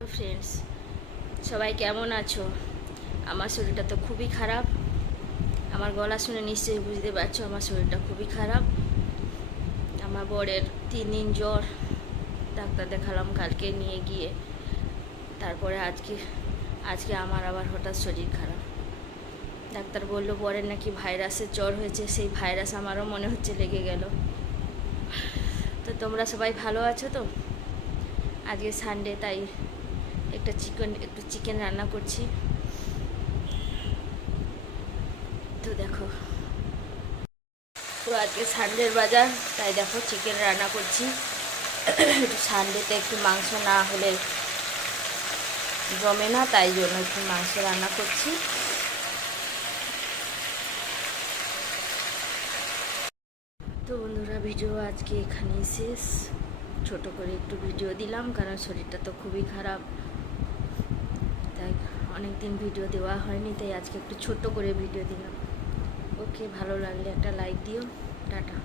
Friends, সবাই কেমন আছো? আমার শরীরটা তো খুবই খারাপ। আমার গলা শুনে নিশ্চয়ই বুঝতে পারছো আমার শরীরটা খুবই খারাপ। আমার বরের 3 দিন জ্বর, ডাক্তার দেখালাম কালকে নিয়ে গিয়ে। তারপরে আজকে আমার আবার হঠাৎ শরীর খারাপ। ডাক্তার বললো বরের নাকি ভাইরাসের জ্বর হয়েছে, সেই ভাইরাস আমারও মনে হচ্ছে লেগে গেল। তো তোমরা সবাই ভালো আছো তো? আজকে সানডে, তাই একটু চিকেন রান্না করছি। তো দেখো, তো আজকে সানডের বাজার, তাই দেখো চিকেন রান্না করছি। একটু সানডেতে একটু মাংস না হলে জমে না, তাই জন্য একটু মাংস রান্না করছি। তো বন্ধুরা, ভিডিও আজকে এখানেই শেষ। ছোট করে একটু ভিডিও দিলাম, কারণ শরীরটা তো খুবই খারাপ, তাই অনেক দিন ভিডিও দেওয়া হয়নি, তাই আজকে একটু ছোট করে ভিডিও দিলাম। ওকে, ভালো লাগলে একটা লাইক দিও। টাটা।